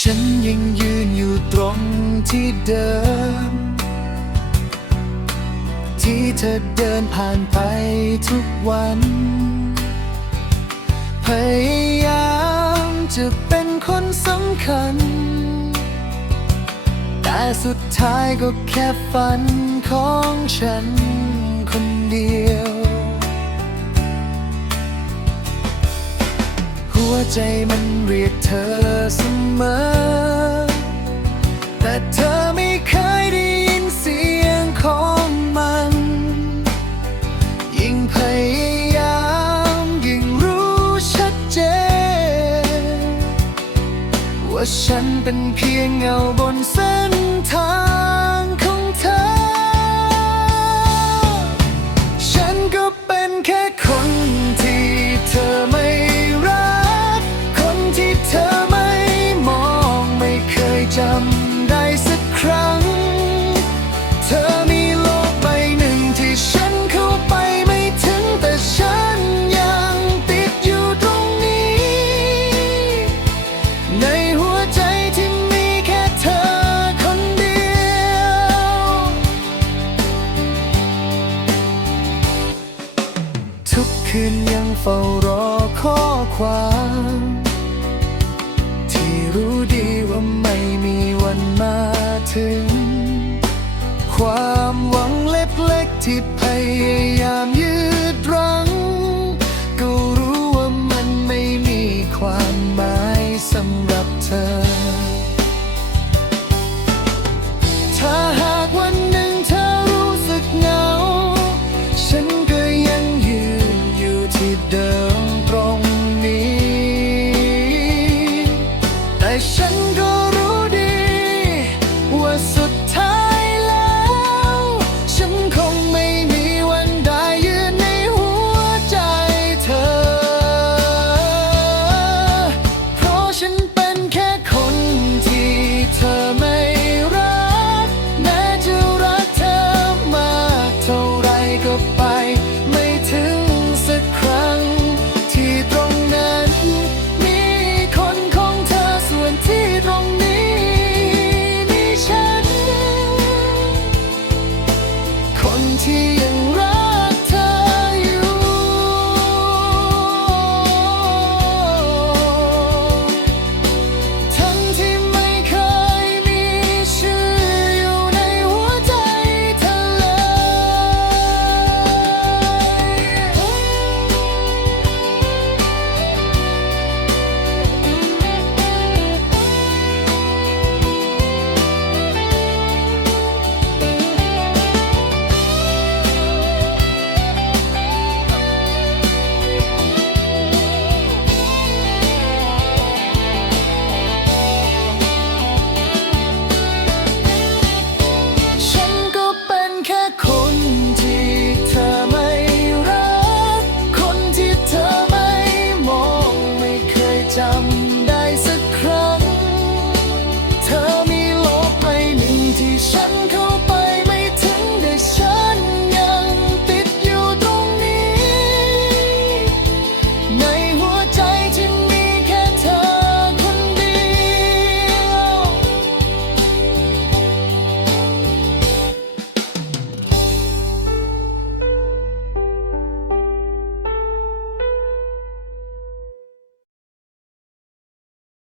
ฉันยังยืนอยู่ตรงที่เดิม ที่เธอเดินผ่านไปทุกวัน พยายามจะเป็นคนสำคัญ แต่สุดท้ายก็แค่ฝันของฉันคนเดียว หัวใจมันเรียกเธอ เธอไม่เคยได้ยินเสียงของมัน ยิ่งพยายามยิ่งรู้ชัดเจน ว่าฉันเป็นเพียงเงาบนเส้นทาง ที่พยายามยืดรั้ง ก็รู้ว่ามันไม่มีความหมายสำหรับ tell me